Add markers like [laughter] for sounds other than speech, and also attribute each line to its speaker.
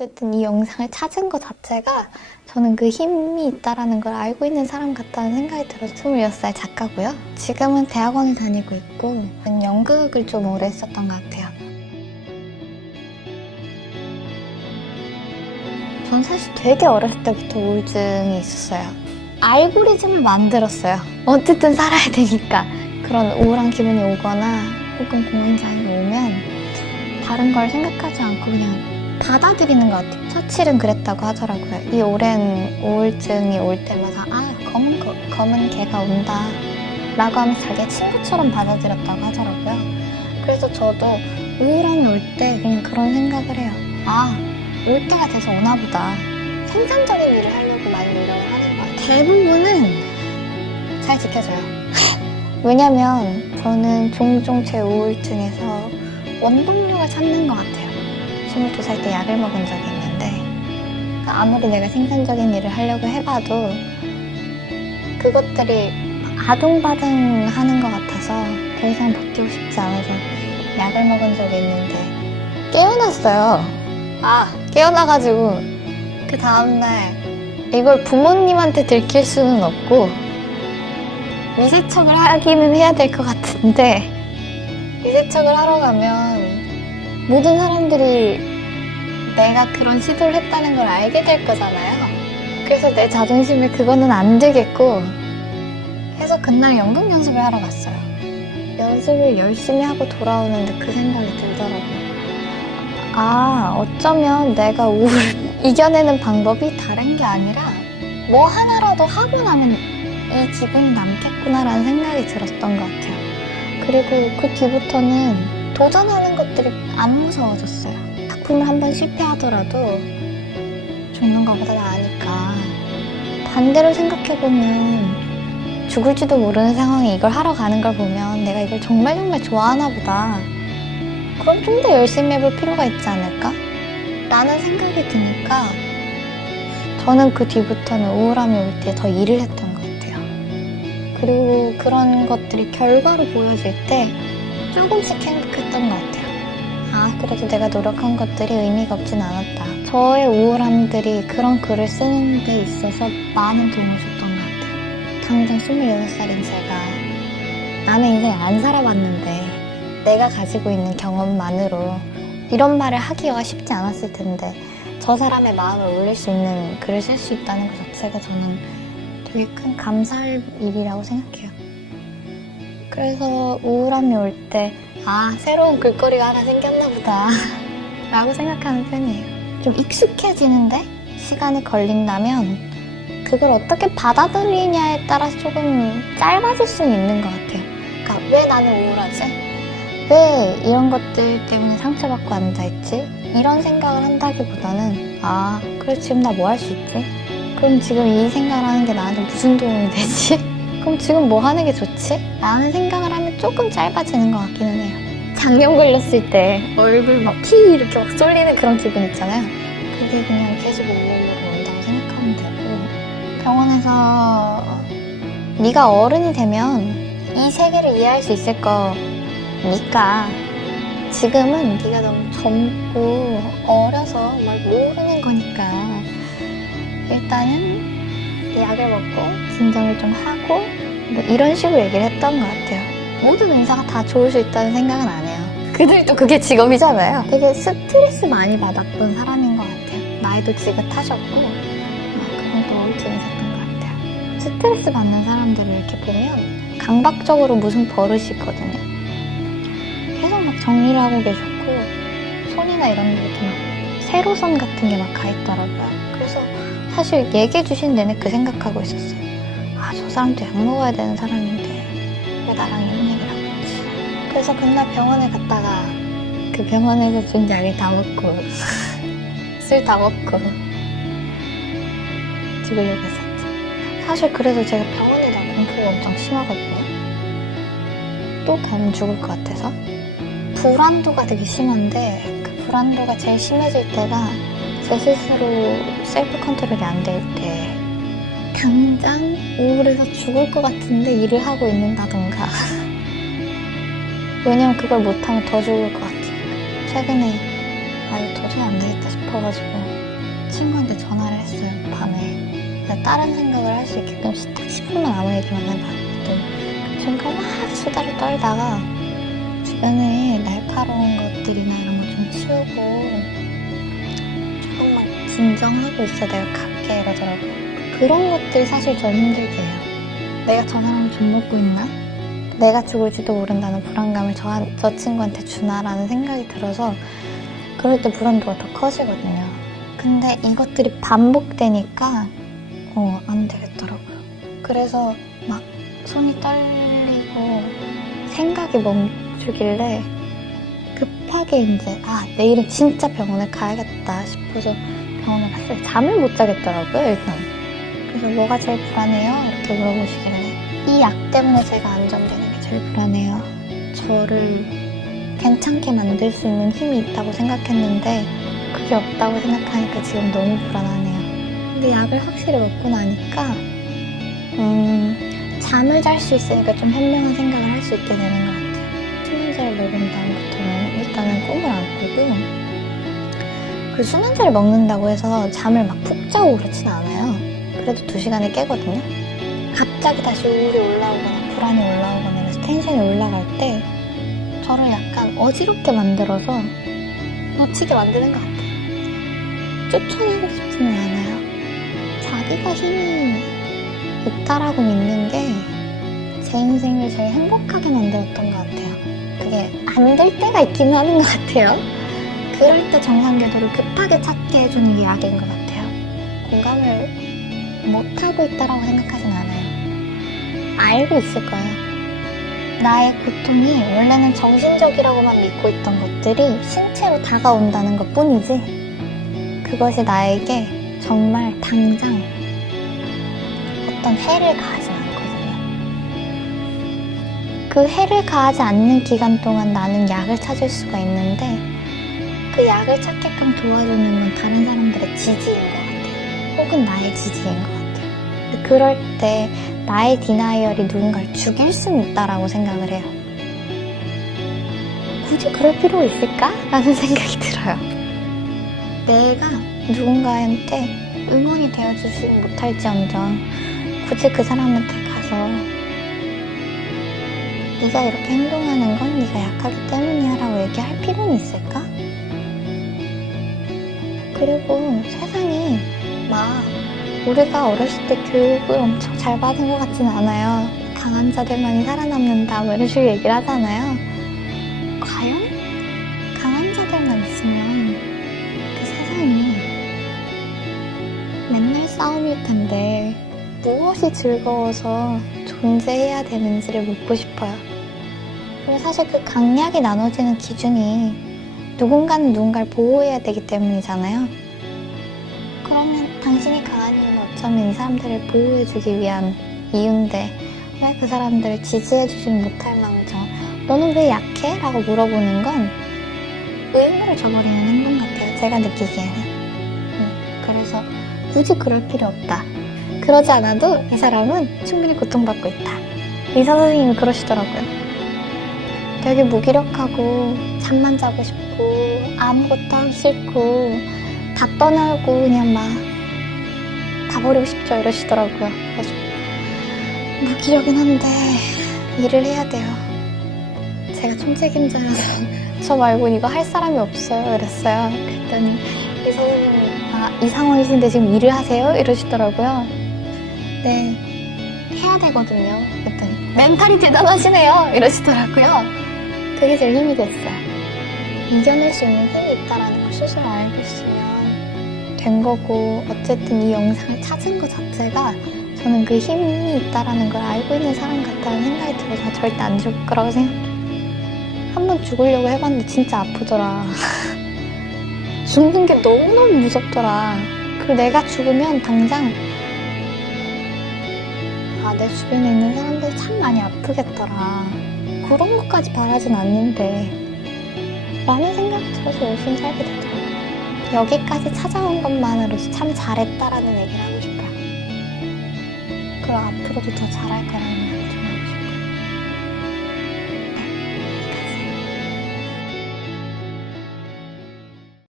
Speaker 1: 어쨌든 이 영상을 찾은 것 자체가 저는 그 힘이 있다라는 걸 알고 있는 사람 같다는 생각이 들어서 26살 작가고요. 지금은 대학원을 다니고 있고 연극을 좀 오래 했었던 것 같아요. 전 사실 되게 어렸을 때부터 우울증이 있었어요. 알고리즘을 만들었어요. 어쨌든 살아야 되니까. 그런 우울한 기분이 오거나 혹은 공황장애가 오면 다른 걸 생각하지 않고 그냥 받아들이는 것 같아요. 처칠은 그랬다고 하더라고요. 이 오랜 우울증이 올 때마다 아 검은 거- 검은 개가 온다 라고 하면서 자기 친구처럼 받아들였다고 하더라고요. 그래서 저도 우울함이 올 때 그냥 그런 생각을 해요. 아, 올 때가 돼서 오나 보다. 생산적인 일을 하려고 많이 노력을 하는 것 같아요. 대부분은 잘 지켜져요. [laughs] 왜냐면 저는 종종 제 우울증에서 원동력을 찾는 것 같아요. 22살 때 약을 먹은 적이 있는데 아무리 내가 생산적인 일을 하려고 해봐도 그것들이 아둥바둥하는 것 같아서 더 이상 버티고 싶지 않아서 약을 먹은 적이 있는데 깨어났어요. 아 깨어나가지고 그 다음날 이걸 부모님한테 들킬 수는 없고 미세척을 하기는 해야 될 것 같은데 미세척을 하러 가면 모든 사람들이 내가 그런 시도를 했다는 걸 알게 될 거잖아요. 그래서 내 자존심에 그거는 안 들겠고 해서 그날 연극 연습을 하러 갔어요. 연습을 열심히 하고 돌아오는데 그 생각이 들더라고요. 아, 어쩌면 내가 우울을 [laughs] 이겨내는 방법이 다른 게 아니라 뭐 하나라도 하고 나면 이 기분이 남겠구나라는 생각이 들었던 것 같아요. 그리고 그 뒤부터는 도전하는 것들이 안 무서워졌어요. 작품을 한 번 실패하더라도 죽는 것보다 나으니까. 반대로 생각해보면 죽을지도 모르는 상황에 이걸 하러 가는 걸 보면 내가 이걸 정말 정말 좋아하나 보다. 그럼 좀 더 열심히 해볼 필요가 있지 않을까? 라는 생각이 드니까 저는 그 뒤부터는 우울함이 올 때 더 일을 했던 것 같아요. 그리고 그런 것들이 결과로 보여질 때 조금씩 행복했던 것 같아요. 아, 그래도 내가 노력한 것들이 의미가 없진 않았다. 저의 우울함들이 그런 글을 쓰는 데 있어서 많은 도움을 줬던 것 같아요. 당장 26살인 제가 남의 인생 안 살아봤는데 내가 가지고 있는 경험만으로 이런 말을 하기가 쉽지 않았을 텐데 저 사람의 마음을 울릴 수 있는 글을 쓸 수 있다는 것 자체가 저는 되게 큰 감사할 일이라고 생각해요. 그래서 우울함이 올 때, 아, 새로운 글거리가 하나 생겼나 보다. [laughs] 라고 생각하는 편이에요. 좀 익숙해지는데 시간이 걸린다면 그걸 어떻게 받아들이냐에 따라서 조금 짧아질 수는 있는 것 같아요. 그러니까 왜 나는 우울하지? 왜 이런 것들 때문에 상처받고 앉아있지? 이런 생각을 한다기보다는 아, 그래 지금 나 뭐 할 수 있지? 그럼 지금 이 생각을 하는 게 나한테 무슨 도움이 되지? [laughs] 그럼 지금 뭐 하는 게 좋지? 라는 생각을 하면 조금 짧아지는 것 같기는 해요. 장염 걸렸을 때 얼굴 막 피 이렇게 막 쏠리는 그런 기분 있잖아요. 그게 그냥 계속 우울로 온다고 생각하면 되고 병원에서 네가 어른이 되면 이 세계를 이해할 수 있을 거니까 지금은 네가 너무 젊고 어려서 막 모르는 거니까 일단은 약을 먹고 진정을 좀 하고 뭐 이런 식으로 얘기를 했던 것 같아요. 모든 의사가 다 좋을 수 있다는 생각은 안 해요. 그들도 그게 직업이잖아요. 되게 스트레스 많이 받았던 사람인 것 같아요. 나이도 지긋하셨고 아, 그런 또 있었던 것 같아요. 스트레스 받는 사람들을 이렇게 보면 강박적으로 무슨 버릇이 있거든요. 계속 막 정리를 하고 계셨고 손이나 이런 데 이렇게 막 세로선 같은 게 막 가 있더라고요. 그래서 사실 얘기해 주신 내내 그 생각하고 있었어요. 아, 저 사람도 약 먹어야 되는 사람인데 왜 나랑 이런 얘기를 하고 있지? 그래서 그날 병원에 갔다가 그 병원에서 준 약을 다 먹고 [laughs] 술 다 먹고 죽으려고 했었죠. 사실 그래서 제가 병원에 나 공포가 엄청 심하거든요. 또 가면 죽을 것 같아서 불안도가 되게 심한데 그 불안도가 제일 심해질 때가 제 스스로 셀프 컨트롤이 안 될 때 당장 우울해서 죽을 것 같은데 일을 하고 있는다던가. 왜냐면 그걸 못하면 더 죽을 것 같아요 최근에 아 이거 도저히 안 되겠다 싶어가지고 친구한테 전화를 했어요 밤에. 다른 생각을 할 수 있게끔 딱 10분만 아무 얘기만 그랬더니 친구가 막 수다를 떨다가 주변에 날카로운 것들이나 이런 거 좀 치우고 조금만 진정하고 있어 내가 갈게 이러더라고요 그런 것들이 사실 전 힘들게 해요 내가 저 사람을 좀 먹고 있나? 내가 죽을지도 모른다는 불안감을 저, 저 친구한테 주나라는 생각이 들어서 그럴 때 불안도가 더 커지거든요. 근데 이것들이 반복되니까 어, 안 되겠더라고요. 그래서 막 손이 떨리고 생각이 멈추길래 급하게 이제 아 내일은 진짜 병원에 가야겠다 싶어서 병원에 갔어요. 잠을 못 자겠더라고요 일단. 그래서 뭐가 제일 불안해요? 이렇게 물어보시길래 이 약 때문에 제가 안정되는 게 제일 불안해요. 저를 괜찮게 만들 수 있는 힘이 있다고 생각했는데 그게 없다고 생각하니까 지금 너무 불안하네요. 근데 약을 확실히 먹고 나니까 음, 잠을 잘 수 있으니까 좀 현명한 생각을 할 수 있게 되는 것 같아요. 수면제를 먹은 다음부터는 일단은 꿈을 안 꾸고 그 수면제를 먹는다고 해서 잠을 막 푹 자고 그렇진 않아요. 그래도 두 시간에 깨거든요. 갑자기 다시 우울이 올라오거나 불안이 올라오거나 해서 텐션이 올라갈 때 저를 약간 어지럽게 만들어서 놓치게 만드는 것 같아요. 쫓아내고 싶지는 않아요. 자기가 힘이 있다라고 믿는 게 제 인생을 제일 행복하게 만들었던 것 같아요. 그게 안 될 때가 있기는 하는 것 같아요. 그럴 때 정상궤도를 급하게 찾게 해주는 게 약인 것 같아요. 공감을 못하고 있다라고 생각하진 않아요. 알고 있을 거예요. 나의 고통이 원래는 정신적이라고만 믿고 있던 것들이 신체로 다가온다는 것 뿐이지, 그것이 나에게 정말 당장 어떤 해를 가하진 않거든요. 그 해를 가하지 않는 기간 동안 나는 약을 찾을 수가 있는데, 그 약을 찾게끔 도와주는 건 다른 사람들의 지지인 것 같아요. 혹은 나의 지지인 것 같아요. 그럴 때 나의 디나이얼이 누군가를 죽일 수는 있다라고 생각을 해요. 굳이 그럴 필요가 있을까? 라는 [laughs] 생각이 들어요. 내가 누군가한테 응원이 되어주지 못할지언정 굳이 그 사람한테 가서 네가 이렇게 행동하는 건 네가 약하기 때문이야 라고 얘기할 필요는 있을까? 그리고 세상이 막 우리가 어렸을 때 교육을 엄청 잘 받은 것 같진 않아요. 강한 자들만이 살아남는다, 뭐 이런 식으로 얘기를 하잖아요. 과연? 강한 자들만 있으면 그 세상이 맨날 싸움일 텐데 무엇이 즐거워서 존재해야 되는지를 묻고 싶어요. 그리고 사실 그 강약이 나눠지는 기준이 누군가는 누군가를 보호해야 되기 때문이잖아요. 그러면 당신이 어쩌면 이 사람들을 보호해주기 위한 이유인데 왜 그 사람들을 지지해주지 못할 망정 너는 왜 약해? 라고 물어보는 건 의무를 저버리는 행동 같아요. 제가 느끼기에는. 음, 그래서 굳이 그럴 필요 없다. 그러지 않아도 이 사람은 충분히 고통받고 있다. 의사 선생님이 그러시더라고요. 되게 무기력하고 잠만 자고 싶고 아무것도 하기 싫고 다 떠나고 그냥 막 다 버리고 싶죠 이러시더라고요. 그래서 무기력은 한데 일을 해야 돼요. 제가 총책임자라서 [laughs] 저 말고 이거 할 사람이 없어요 이랬어요. 그랬더니 이 선생님이 아, 이 상황이신데 지금 일을 하세요? 이러시더라고요. 네, 해야 되거든요. 그랬더니 멘탈이 대단하시네요 이러시더라고요. 그게 제일 힘이 됐어요. 이겨낼 수 있는 힘이 있다라는 걸 스스로 있으면 된 거고 어쨌든 이 영상을 찾은 것 자체가 저는 그 힘이 있다라는 걸 알고 있는 사람 같다는 생각이 들어서 절대 안 죽을 거라고 생각해요. 한번 죽으려고 해봤는데 진짜 아프더라. [laughs] 죽는 게 너무너무 무섭더라. 그리고 내가 죽으면 당장 아, 내 주변에 있는 사람들이 참 많이 아프겠더라. 그런 것까지 바라진 않는데 라는 생각이 들어서 열심히 살게 되더라고요. 여기까지 찾아온 것만으로도 참 잘했다라는 얘기를 하고 싶어요. 그리고 앞으로도 더 잘할 거라는 말.